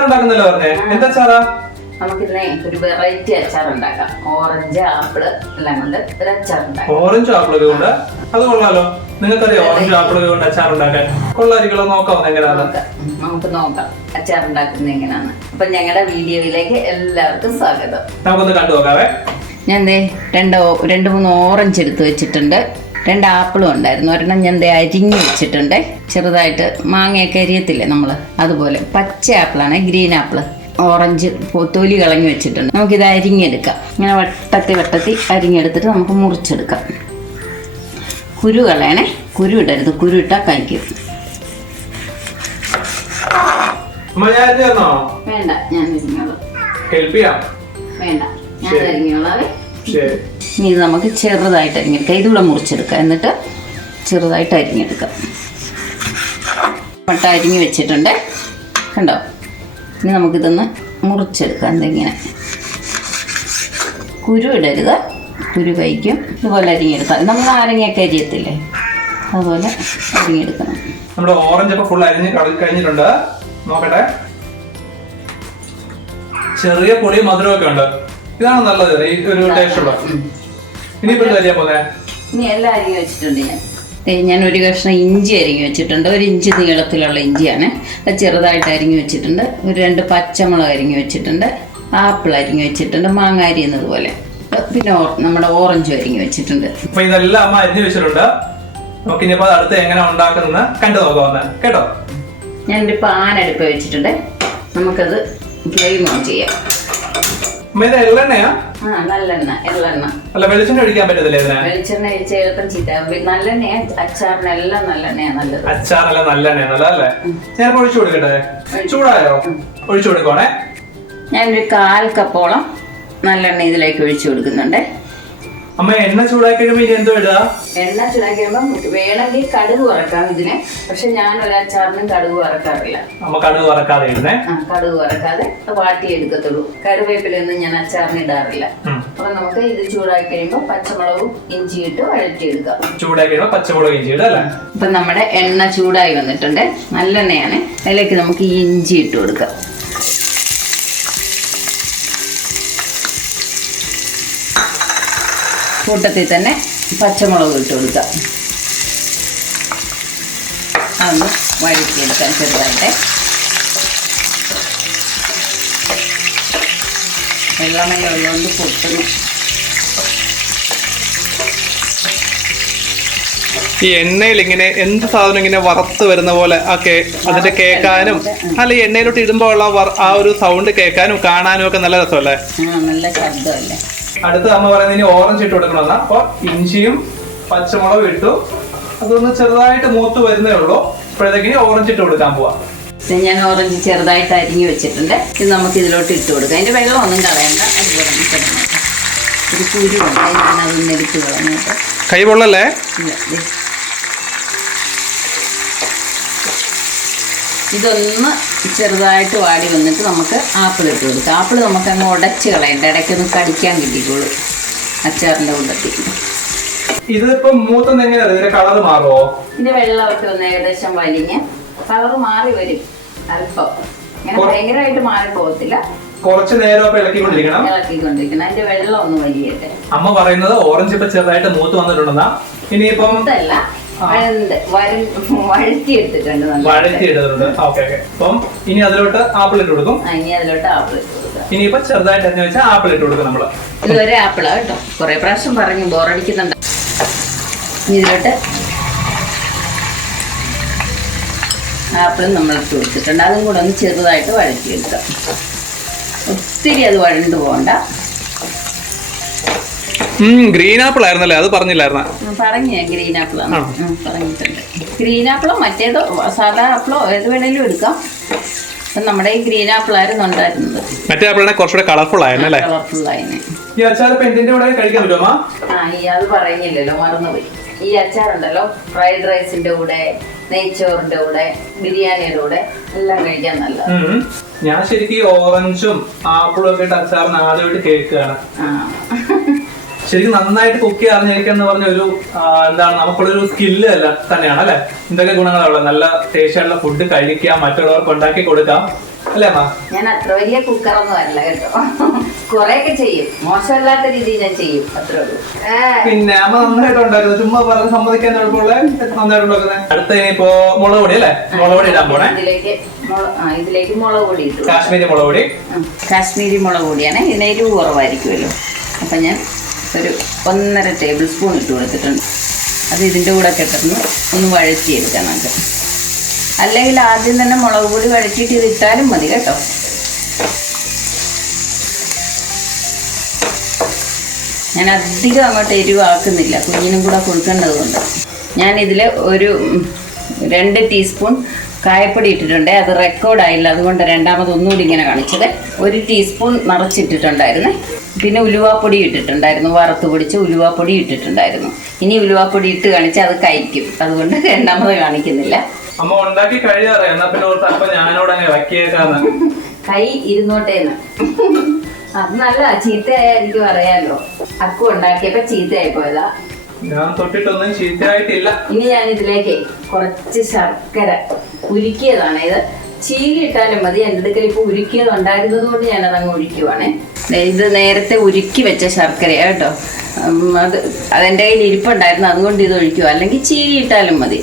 അച്ചാർ ഉണ്ടാക്കുന്നല്ലോ പറഞ്ഞേ എന്താ അച്ചാറാ? നമുക്കിതിനെ ഒരു വെറൈറ്റി അച്ചാർ ഉണ്ടാക്കാം ഓറഞ്ച് ആപ്പിൾ എല്ലാം കൊണ്ട് ഒരു അച്ചാർ ഉണ്ടാക്കാം ഓറഞ്ച് ആപ്പിളൊക്കെ കൊണ്ട്? അത് കൊള്ളാലോ. നിങ്ങൾക്കറിയാം ഓറഞ്ച് ആപ്പിളൊക്കെ കൊണ്ട് അച്ചാർ ഉണ്ടാക്കാൻ കൊള്ളായിരിക്കുമല്ലോ നോക്കാം എങ്ങനെയാണ് നമുക്ക് നോക്കാം അച്ചാർ ഉണ്ടാക്കുന്നത് എങ്ങനെയാണ് അപ്പൊ ഞങ്ങളുടെ വീഡിയോയിലേക്ക് എല്ലാവർക്കും സ്വാഗതം. നമുക്കൊന്ന് കണ്ടു നോക്കാവേ ഞാൻ രണ്ട് രണ്ട് മൂന്ന് ഓറഞ്ച് എടുത്ത് വെച്ചിട്ടുണ്ട്. രണ്ട് ആപ്പിളും ഉണ്ടായിരുന്നു. ഒരെണ്ണം ഞാൻ ദേ അരിഞ്ഞ് വെച്ചിട്ടുണ്ട്. ചെറുതായിട്ട് മാങ്ങയൊക്കെ അരിയത്തില്ലേ നമ്മൾ അതുപോലെ പച്ച ആപ്പിളാണ് ഗ്രീൻ ആപ്പിൾ ഓറഞ്ച് തൊലി കളഞ്ഞു വെച്ചിട്ടുണ്ട്. നമുക്കിത് അരിഞ്ഞെടുക്കാം. ഇങ്ങനെ വട്ടത്തി വട്ടത്തി അരിഞ്ഞെടുത്തിട്ട് നമുക്ക് മുറിച്ചെടുക്കാം. കുരു കളയണേ. കുരു ഇടരുത്. കുരു ഇട്ടാൽ കഴിക്കും. വേണ്ട ഞാൻ വേണ്ട ഞാൻ. അരിഞ്ഞോളാവേ. ശരി. ഇനി ഇത് നമുക്ക് ചെറുതായിട്ട് അരിഞ്ഞെടുക്കാം ഇതുകൂടെ മുറിച്ചെടുക്കാം. എന്നിട്ട് ചെറുതായിട്ട് അരിഞ്ഞെടുക്കാം. പട്ട അരിഞ്ഞ് വെച്ചിട്ടുണ്ട്. കണ്ടോ? ഇനി നമുക്കിതൊന്ന് മുറിച്ചെടുക്കാം. എന്തെങ്ങനെ കുരു ഇടരുത്. കുരു കഴിക്കും. ഇതുപോലെ അരിഞ്ഞെടുക്കാം. നമ്മൾ നാരങ്ങയൊക്കെ അരിയത്തില്ലേ? അതുപോലെ അരിഞ്ഞെടുക്കണം. നമ്മുടെ ഓറഞ്ച് ഒക്കെ ഫുൾ അരിഞ്ഞ് കഴിഞ്ഞിട്ടുണ്ട്. നോക്കട്ടെ. ചെറിയ പുളി മധുരമൊക്കെ ഉണ്ട്. ഇതാണ് നല്ലത്. ഈ ഒരു ടേസ്റ്റ് ഉള്ളത് ഇനി എല്ലാം അരിഞ്ഞു വെച്ചിട്ടുണ്ട് ഞാൻ. ഞാൻ ഒരു കഷ്ണം ഇഞ്ചി അരിഞ്ഞു വെച്ചിട്ടുണ്ട്. ഒരു ഇഞ്ചി നീളത്തിലുള്ള ഇഞ്ചിയാണ്. അത് ചെറുതായിട്ട് അരിഞ്ഞു വെച്ചിട്ടുണ്ട്. ഒരു രണ്ട് പച്ചമുളക് അരിഞ്ഞു വെച്ചിട്ടുണ്ട്. ആപ്പിൾ അരിഞ്ഞു വെച്ചിട്ടുണ്ട്. മാങ്ങ അരിയുന്നത് പോലെ. പിന്നെ നമ്മുടെ ഓറഞ്ചും അരിഞ്ഞു വെച്ചിട്ടുണ്ട്. അപ്പൊ ഇതെല്ലാം അമ്മ അരിഞ്ഞു വെച്ചിട്ടുണ്ട്. നമുക്ക് ഇനിയിപ്പോ അടുത്ത് എങ്ങനെ ഉണ്ടാക്കുന്നത് കണ്ടു നോക്കാം കേട്ടോ? ഞാനൊരു പാൻ അടുപ്പ് വെച്ചിട്ടുണ്ട്. നമുക്കത് ഫ്ലെയിം ഓൺ ചെയ്യാം. ഇത് എള്ളെണ്ണയാ? ആ നല്ലെണ്ണ എള്ളെണ്ണ. അല്ല വെളിച്ചെണ്ണ ഒഴിക്കാൻ പറ്റത്തില്ല ഇതിന്? വെളിച്ചെണ്ണ ഒഴിച്ച് എളുപ്പം ചീത്ത. നല്ലെണ്ണയാ അച്ചാറിനെല്ലാം നല്ലെണ്ണയാ നല്ലത്. അച്ചാറല്ല നല്ലതല്ലേ? ഞാൻ ഒഴിച്ചു കൊടുക്കട്ടെ? ചൂടായോ? ഒഴിച്ചു കൊടുക്കണേ ഞാനൊരു കാൽ കപ്പോളം നല്ലെണ്ണ ഇതിലേക്ക് ഒഴിച്ചു കൊടുക്കുന്നുണ്ട്. അമ്മ എണ്ണ ചൂടാക്കി കഴിയുമ്പോ ഇനി എന്തോ ഇടുക എണ്ണ ചൂടാക്കിയപ്പോ വേണമെങ്കിൽ കടുക് വറക്കാം ഇതിന്. പക്ഷെ ഞാൻ ഒരാച്ചാറിനും കടുക് വറക്കാറില്ല. അമ്മ കടുക് വറക്കാതെ ഇടുന്നേ? കടുക് വറക്കാതെ വാട്ടി എടുക്കത്തുള്ളൂ കറിവേപ്പിലൊന്നും ഞാൻ അച്ചാറിന് ഇടാറില്ല. അപ്പൊ നമുക്ക് ഇത് ചൂടാക്കി കഴിയുമ്പോ പച്ചമുളകും ഇഞ്ചി ഇട്ട് വഴറ്റിയെടുക്കാം. ചൂടാക്കി കഴിയുമ്പോ പച്ചമുളക് ഇഞ്ചി ഇടുക അല്ലേ? ഇപ്പൊ നമ്മുടെ എണ്ണ ചൂടായി വന്നിട്ടുണ്ട്. നല്ലെണ്ണയാണ് അതിലേക്ക് നമുക്ക് ഇഞ്ചി ഇട്ട് കൊടുക്കാം. കൂട്ടത്തിൽ തന്നെ പച്ചമുളക് ഇട്ട് കൊടുക്കാം. അതൊന്ന് വഴറ്റിയെടുക്കാം ചെറുതായിട്ട്. വെള്ളമല്ല ഉള്ളതുകൊണ്ട് പൊട്ടുന്നു. ഈ എണ്ണയിൽ ഇങ്ങനെ എന്ത് സാധനം ഇങ്ങനെ വറുത്ത് വരുന്ന പോലെ ഒക്കെ അതിന്റെ കേൾക്കാനും അല്ല ഈ എണ്ണയിലോട്ട് ഇടുമ്പോൾ ഉള്ള ആ ഒരു സൗണ്ട് കേൾക്കാനും കാണാനും ഒക്കെ നല്ല രസമല്ലേ? നല്ല ശബ്ദമല്ലേ? അടുത്ത അമ്മ പറയുന്നത് ഇനി ഓറഞ്ച് ഇട്ട് കൊടുക്കണമെന്ന അപ്പൊ ഇഞ്ചിയും പച്ചമുളകും ഇട്ടു. അതൊന്ന് ചെറുതായിട്ട് മൂത്ത് വരുന്നേ ഉള്ളൂ. അപ്പോഴത്തേക്കിനി ഓറഞ്ച് ഇട്ട് കൊടുക്കാൻ പോവാം. ഞാൻ ഓറഞ്ച് ചെറുതായിട്ട് അരിഞ്ഞു വെച്ചിട്ടുണ്ട്. ഇത് നമുക്ക് ഇതിലോട്ട് ഇട്ട് കൊടുക്കാം. അതിന്റെ വെള്ളം ഒന്നും കളയണ്ട. അതുപോലെ. ഒരു കുരുവുണ്ട് അത് ഞാൻ അതൊന്ന് എടുത്ത് കളഞ്ഞു കേട്ടോ കൈ പൊള്ളല്ലേ? ഇല്ല, ഇതൊന്ന് ചെറുതായിട്ട് വാടി വന്നിട്ട് നമുക്ക് ആപ്പിൾ ഇട്ട് കൊടുക്കാം. ആപ്പിൾ നമുക്ക് അങ്ങ് ഉടച്ച് കളയണ്ട. ഇടയ്ക്കൊന്ന് കടിക്കാൻ കിട്ടിക്കോളൂ അച്ചാറിന്റെ കൂട്ടത്തിൽ. ഇതിപ്പോ മൂത്തം എങ്ങനെയാണ് ഇതിന്റെ കളർ മാറുമോ ഇതിന്റെ വെള്ളമൊക്കെ ഒന്ന് ഏകദേശം വലിഞ്ഞ് കളർ മാറി വരും അല്പം. ഇങ്ങനെ ഭയങ്കരമായിട്ട് മാറി പോകത്തില്ല. കുറച്ച് നേരം ഇളക്കിക്കൊണ്ടിരിക്കണം. ഇളക്കിക്കൊണ്ടിരിക്കണം. അതിന്റെ വെള്ളം ഒന്ന് വലിയട്ടെ. അമ്മ പറയുന്നത് ഓറഞ്ച് ഇപ്പൊ ചെറുതായിട്ട് മൂത്ത് വന്നിട്ടുണ്ടെന്നാ. ഇനിയിപ്പം വഴറ്റിയെടുത്തിട്ടുണ്ട് നല്ല വഴറ്റി ഇടുന്നുണ്ട് ഓക്കെ ഓക്കെ. അപ്പം ഇനി അതിലോട്ട് ആപ്പിൾ ഇട്ട് കൊടുക്കും. ഇനി അതിലോട്ട് ആപ്പിൾ ഇട്ട് കൊടുക്കാം ഇനിയിപ്പോ ചെറുതായിട്ട് എന്ന് വെച്ചാൽ ആപ്പിൾ ഇട്ട് കൊടുക്കും നമ്മൾ. ഇത് ഒരു ആപ്പിളാ കേട്ടോ. കുറെ പ്രാവശ്യം പറഞ്ഞു ബോറടിക്കുന്നുണ്ട് ഇതിലോട്ട് ആപ്പിളും നമ്മൾ ഇട്ട് കൊടുത്തിട്ടുണ്ട്. അതും കൂടെ ഒന്ന് ചെറുതായിട്ട് വഴറ്റിയെടുക്കാം. ഒത്തിരി അത് വഴണ്ടു പോകണ്ട. ഗ്രീൻ ആപ്പിൾ ആയിരുന്നല്ലേ? അത് പറഞ്ഞില്ലായിരുന്ന? പറഞ്ഞു ഗ്രീൻ ആപ്പിൾ പറഞ്ഞിട്ടുണ്ട്. ഗ്രീൻ ആപ്പിളോ മറ്റേതോ സാധാ ആപ്പിളോ ഏത് വേണേലും എടുക്കാം. അപ്പം നമ്മുടെ ഈ ഗ്രീൻ ആപ്പിളായിരുന്നു ഉണ്ടായിരുന്നത്. മറ്റേ ആപ്പിളാണ് കുറച്ചുകൂടെ കളർഫുൾ ആയിരുന്നല്ലേ കളർഫുൾ ആയിരുന്നു ഈ അച്ചാർ ഇപ്പൊ കൂടെ കഴിക്കാൻ പറ്റുമോ ആ ഈ അത് പറയുന്നില്ലല്ലോ മറന്നുപോയി. ഈ അച്ചാറുണ്ടല്ലോ ഫ്രൈഡ് റൈസിന്റെ കൂടെ നെയ്ച്ചോറിന്റെ കൂടെ ബിരിയാണിയുടെ കൂടെ എല്ലാം കഴിക്കാൻ നല്ല ഞാൻ ശരിക്കും ഓറഞ്ചും ആപ്പിളും ഒക്കെ ഇട്ട് അച്ചാറിന് ആദ്യമായിട്ട് കേൾക്കുകയാണ്. ആ. ശരിക്കും നന്നായിട്ട് കുക്ക് ചെയ്യാൻ അറിഞ്ഞിരിക്കുക എന്ന് പറഞ്ഞ ഒരു എന്താണ് നമുക്കുള്ള ഒരു സ്കില്ല് അല്ല തന്നെയാണ് അല്ലെ? എന്തൊക്കെ ഗുണങ്ങളുള്ള നല്ല ടേസ്റ്റുള്ള ഫുഡ് കഴിക്കാം മറ്റുള്ളവർക്ക് ഉണ്ടാക്കി കൊടുക്കാം അല്ലേ അമ്മ? ഞാൻ അത്ര വലിയ കുക്കറൊന്നും അല്ല കേട്ടോ. കൊറേയൊക്കെ ചെയ്യും. മോശമല്ലാത്ത രീതിയിൽ ഞാൻ ചെയ്യും അത്രേ ഉള്ളൂ. പിന്നെ അമ്മ നന്നായിട്ട് ഉണ്ടായിരുന്നു. ചുമ്മാ പറഞ്ഞ് സമ്മതിക്കാൻ എളുപ്പമുള്ള നന്നായിട്ട് ഉണ്ടാക്കുന്നത് അടുത്ത ഇനിയിപ്പോ മുളക് പൊടി അല്ലേ? മുളക് പൊടി ഇടാൻ പോണേ. ഇതിലേക്ക് ഇതിലേക്ക് മുളക് പൊടി ഇട്ടു. കാശ്മീരി മുളക് പൊടി. കാശ്മീരി മുളക് പൊടിയാണ്. ഇതിന് എരിവ് കുറവായിരിക്കുമല്ലോ. അപ്പൊ ഞാൻ ഒരു ഒന്നര ടേബിൾ സ്പൂൺ ഇട്ട് കൊടുത്തിട്ടുണ്ട്. അത് ഇതിന്റെ കൂടെ കെട്ടുന്നു ഒന്ന് വഴറ്റിയെടുക്കാം നമുക്ക് അല്ലെങ്കിൽ ആദ്യം തന്നെ മുളക് പൊടി വഴറ്റിയിട്ട് ഇത് ഇട്ടാലും മതി കേട്ടോ. ഞാൻ അധികം അങ്ങോട്ട് എരിവാക്കുന്നില്ല. കുഞ്ഞിനും കൂടെ കൊടുക്കേണ്ടതുകൊണ്ട്. ഞാനിതിൽ ഒരു രണ്ട് ടീസ്പൂൺ കായപ്പൊടി ഇട്ടിട്ടുണ്ട്. അത് റെക്കോർഡായില്ല അതുകൊണ്ട് രണ്ടാമത് ഒന്നുകൂടി ഇങ്ങനെ കാണിച്ചത്. ഒരു ടീസ്പൂൺ നിറച്ചിട്ടിട്ടുണ്ടായിരുന്നേ. പിന്നെ ഉലുവാപ്പൊടി ഇട്ടിട്ടുണ്ടായിരുന്നു. വറുത്ത് പൊടിച്ച് ഉലുവാപ്പൊടി ഇട്ടിട്ടുണ്ടായിരുന്നു. ഇനി ഉലുവാപ്പൊടി ഇട്ട് കാണിച്ച് അത് കഴിക്കും. അതുകൊണ്ട് രണ്ടാമത് കാണിക്കുന്നില്ല. അമ്മ ഉണ്ടാക്കി കഴിയാറിയാം എന്നാ പിന്നെ ഓർത്ത് അപ്പൊ ഞാനോട് അങ്ങ് കൈ ഇരുന്നോട്ടേന്ന്. അത് നല്ല ചീത്തയായിരിക്കും പറയാലോ അക്കു ഉണ്ടാക്കിയപ്പോ ചീത്തയായി പോയതാ. ഞാൻ തൊട്ടിട്ടൊന്നും ചീത്തയായിട്ടില്ല. ഇനി ഞാൻ ഇതിലേക്ക് കുറച്ച് ശർക്കര ഉരുക്കിയതാണ്. ഇത് ചീകി ഇട്ടാലും മതി. എന്റെ അടുക്കൽ ഇപ്പോൾ ഉരുക്കിയത് ഉണ്ടായിരുന്നത് കൊണ്ട് ഞാനത് അങ്ങ് ഒഴിക്കുവാണേ ഇത് നേരത്തെ ഉരുക്കി വെച്ച ശർക്കരയാണ് കേട്ടോ. അത് അതെന്റെ കയ്യിൽ ഇരിപ്പുണ്ടായിരുന്നു. അതുകൊണ്ട് ഇത് ഒഴിക്കുക. അല്ലെങ്കിൽ ചീകി ഇട്ടാലും മതി.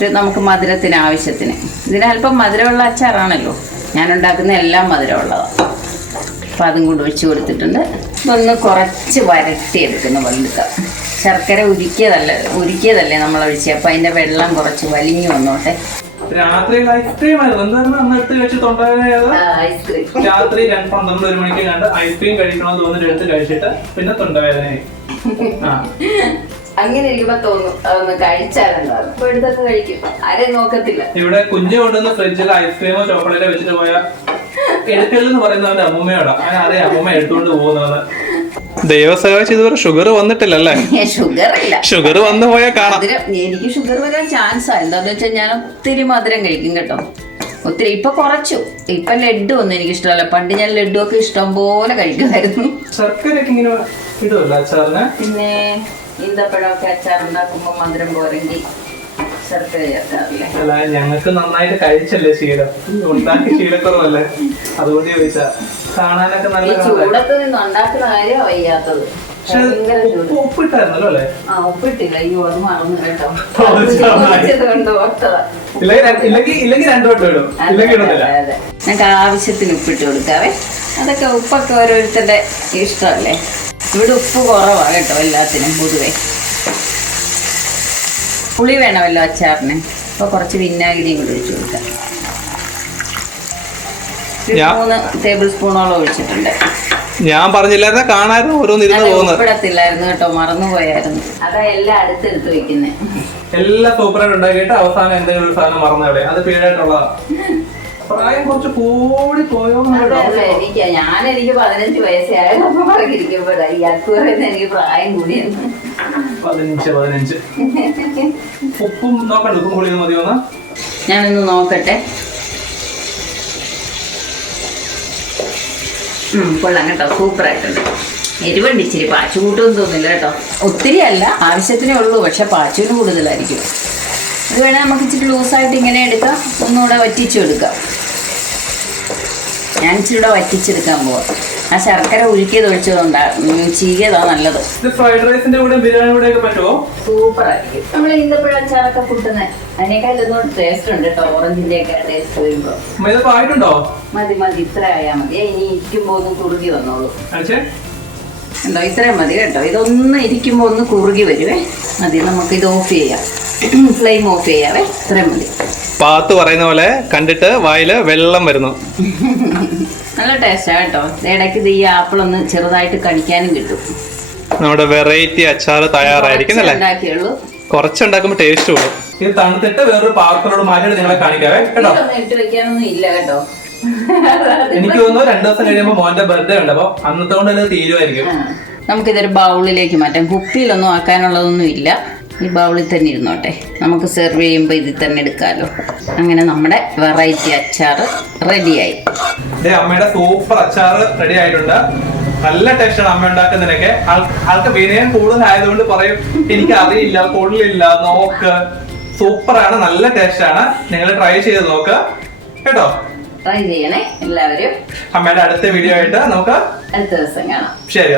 ഇത് നമുക്ക് മധുരത്തിന് ആവശ്യത്തിന്. ഇതിന് അല്പം മധുരമുള്ള അച്ചാറാണല്ലോ. ഞാൻ ഉണ്ടാക്കുന്ന എല്ലാം മധുരമുള്ളതാണ്. അപ്പം അതും കൂടി ഒഴിച്ചു കൊടുത്തിട്ടുണ്ട്. ഇതൊന്ന് കുറച്ച് വരട്ടിയെടുക്കുന്ന വെള്ളുക ശർക്കര ഉരുക്കിയതല്ല ഉരുക്കിയതല്ലേ നമ്മൾ ഒഴിച്ചത് അപ്പം അതിന്റെ വെള്ളം കുറച്ച് വലിഞ്ഞു വന്നോട്ടെ. രാത്രി ഐസ്ക്രീം ആയിരുന്നു. എന്തായിരുന്നു അന്ന് എടുത്ത് കഴിച്ച് തൊണ്ടവേദന രാത്രി രണ്ട് പന്ത്രണ്ട് ഒരു മണിക്ക് കണ്ട് ഐസ്ക്രീം കഴിക്കണമെന്ന് തോന്നിട്ട് എടുത്ത് കഴിച്ചിട്ട് പിന്നെ തൊണ്ടവേദനയായി. ആ. അങ്ങനെ ഇരിക്കുമ്പോ തോന്നും അതൊന്ന് കഴിച്ചാലെന്താ അപ്പൊ എടുത്തൊക്കെ കഴിക്കും. ആരെയും നോക്കത്തില്ല. ഇവിടെ കുഞ്ഞു കൊണ്ടുവന്ന് ഫ്രിഡ്ജിൽ ഐസ്ക്രീമോ ചോക്ലേറ്റോ വെച്ചിട്ട് പോയ എടുക്കലെന്ന് പറയുന്നവന്റെ അമ്മൂമ്മയോടാ. അങ്ങനെ അറിയാം അമ്മൂമ്മ എടുത്തുകൊണ്ട് പോകുന്നതെന്ന്. ദൈവസഹായിച്ച് ഇതുവരെ ഷുഗർ വന്നിട്ടില്ലല്ലേ? ഷുഗർ ഇല്ല ഷുഗർ വന്നു പോയാൽ കാണാം. എനിക്ക് ഷുഗർ വരാൻ ചാൻസ് എന്താന്ന് വെച്ചാൽ ഞാൻ ഒത്തിരി മധുരം കഴിക്കും കേട്ടോ. ഒത്തിരി ഇപ്പൊ കുറച്ചു. ഇപ്പൊ ലഡു ഒന്നും എനിക്ക് ഇഷ്ടമല്ല പണ്ട് ഞാൻ ലഡു ഒക്കെ ഇഷ്ടം പോലെ കഴിക്കുമായിരുന്നു. പിന്നെ ഈന്തപ്പഴമൊക്കെ അച്ചാർ ഉണ്ടാക്കുമ്പോ മധുരം പോരെങ്കിൽ ശർക്കര ചേർക്കാറില്ലേ അല്ല ഞങ്ങൾക്ക് നന്നായിട്ട് കഴിച്ചല്ലേ ശീലം. ഉണ്ടാക്കി ശീലക്കുറവല്ലേ? അതുകൊണ്ട് ചോദിച്ചാ. കാണാനൊക്കെ നല്ല. ചൂടത്ത് നിന്ന് ഉണ്ടാക്കുന്ന കാര്യം വയ്യാത്തത്. ഉപ്പിട്ടായിരുന്നല്ലോ അല്ലേ? ആ ഉപ്പിട്ടില്ല. അയ്യോ അത് മറന്നു കേട്ടോ. ആവശ്യത്തിന് ഉപ്പിട്ട് കൊടുക്കാവേ. അതൊക്കെ ഉപ്പൊക്കെ ഓരോരുത്തരുടെ ഇഷ്ടമല്ലേ? ഇവിടെ ഉപ്പ് കുറവാണ് കേട്ടോ എല്ലാത്തിനും പൊതുവെ. പുളി വേണമല്ലോ അച്ചാറിന്. അപ്പോൾ കുറച്ച് വിന്നാഗിരിയും കൂടി ഒഴിച്ചു കൊടുക്കാം. മൂന്ന് ടേബിൾ സ്പൂണോളം ഒഴിച്ചിട്ടുണ്ട്. ഞാൻ പറഞ്ഞില്ലായിരുന്ന കാണായിരുന്നു ഓരോന്ന് ഇരുന്ന് പോകുന്നത്. ഉപ്പിടത്തില്ലായിരുന്നു കേട്ടോ മറന്നുപോയായിരുന്നു. അതാ എല്ലാം അടുത്തെടുത്ത് വെക്കുന്നത് എല്ലാ സൂപ്പറായിട്ട് ഉണ്ടാക്കിയിട്ട് അവസാനം എന്തെങ്കിലും ഒരു സാധനം മറന്നവിടെ അത് പീഡായിട്ടുള്ളതാ പ്രായം കുറച്ച് കൂടി പോയോ എനിക്ക് ഞാൻ എനിക്ക്. പതിനഞ്ച് വയസ്സായപ്പോ പറഞ്ഞിരിക്കുമ്പോഴാ ഈ എനിക്ക് പ്രായം കൂടിയെന്ന് പതിനഞ്ച് പതിനഞ്ച്. ഉപ്പും നോക്കണ്ട ഉപ്പും കൂടി മതിയോന്നാ ഞാനൊന്ന് നോക്കട്ടെ. കൊള്ളാം കേട്ടോ. സൂപ്പറായിട്ടുണ്ട് എരിവുണ്ട്. ഇച്ചിരി പാച്ചു കൂട്ടും തോന്നില്ല കേട്ടോ. ഒത്തിരി അല്ല. ആവശ്യത്തിനേ ഉള്ളൂ. പക്ഷെ പാച്ചുവിന് കൂടുതലായിരിക്കും. ഇത് വേണേൽ നമുക്ക് ഇച്ചിരി ലൂസായിട്ട് ഇങ്ങനെ എടുക്കാം. ഒന്നുകൂടെ വറ്റിച്ചു എടുക്കാം. ഞാൻ ഇച്ചിരി കൂടെ വറ്റിച്ചെടുക്കാൻ പോവാം. ആ ശർക്കര ഉരുക്കിയത് ഒഴിച്ചതുകൊണ്ടാ. ചീകിയതാ നല്ലത്. ഇത് ഫ്രൈഡ് റൈസിന്റെ കൂടെ ബിരിയാണി കൂടെ ഒക്കെ പറ്റുമോ സൂപ്പർ ആയിരിക്കും നമ്മൾ ഇന്നപ്പോഴും അച്ചാറൊക്കെ കൂട്ടുന്നത് അതിനേക്കാൾ ഒന്നും ടേസ്റ്റ് ഉണ്ട് കേട്ടോ. ഓറഞ്ചിന്റെ ഒക്കെ ടേസ്റ്റ് വരുമ്പോ. ആയിട്ടുണ്ടോ മതി മതി. ഇത്ര ആയാൽ മതി ഇനി ഇരിക്കുമ്പോ ഒന്ന് കുറുകി വന്നോളൂ. ഉണ്ടോ ഇത്രയും മതി കേട്ടോ. ഇതൊന്ന് ഇരിക്കുമ്പോ ഒന്ന് കുറുകി വരുവേ. മതി നമുക്ക് ഇത് ഓഫ് ചെയ്യാം. ഫ്ലെയിം ഓഫ് ചെയ്യാവേ? ഇത്രയും മതി. പാത്ത് പറയുന്ന പോലെ കണ്ടിട്ട് വായിൽ വെള്ളം വരുന്നു. നല്ല ടേസ്റ്റാ കേട്ടോ. ദേ ഇടയ്ക്ക് ഇത് ഈ ആപ്പിൾ ഒന്ന് ചെറുതായിട്ട് കടിക്കാനും കിട്ടും. നമ്മുടെ വെറൈറ്റി അച്ചാർ തയ്യാറായിരിക്കും അല്ലേ? കുറച്ചുണ്ടാക്കുമ്പോൾ ടേസ്റ്റ് കൂടും. ഇത് തണുത്തിട്ട് വേറൊരു പാത്രത്തോട് മാറ്റിയിട്ട് നിങ്ങളെ കാണിക്കാവേ കേട്ടോ? ഇട്ട് വെക്കാനൊന്നും ഇല്ല കേട്ടോ. എനിക്ക് തോന്നുന്നു രണ്ടു ദിവസം കഴിയുമ്പോൾ മോന്റെ ബർത്ത്ഡേ ഉണ്ട് അപ്പൊ അന്നത്തെ കൊണ്ട് തന്നെ തീരുമായിരിക്കും. നമുക്കിതൊരു ബൗളിലേക്ക് മാറ്റാം. കുപ്പിയിലൊന്നും ആക്കാനുള്ളതൊന്നും ഇല്ല. ഈ ബൗളിൽ തന്നെ ഇരുന്നോട്ടെ. നമുക്ക് സെർവ് ചെയ്യുമ്പോൾ ഇതിൽ തന്നെ എടുക്കാമല്ലോ അങ്ങനെ നമ്മുടെ വെറൈറ്റി അച്ചാർ റെഡിയായി അമ്മയുടെ സൂപ്പർ അച്ചാർ റെഡി ആയിട്ടുണ്ട്. നല്ല ടേസ്റ്റാണ് അമ്മ ഉണ്ടാക്കുന്നതിനൊക്കെ. ആൾ- ആൾക്ക് വിനയം കൂടുതലായതുകൊണ്ട് പറയും എനിക്ക് അറിയില്ല കൊള്ളില്ല നോക്ക്. സൂപ്പറാണ് നല്ല ടേസ്റ്റാണ് നിങ്ങൾ ട്രൈ ചെയ്ത് നോക്ക്. കേട്ടോ? ട്രൈ ചെയ്യണേ എല്ലാവരും. അമ്മയുടെ അടുത്ത വീഡിയോ ആയിട്ട് നമുക്ക് അടുത്ത ദിവസം കാണാം. ശരി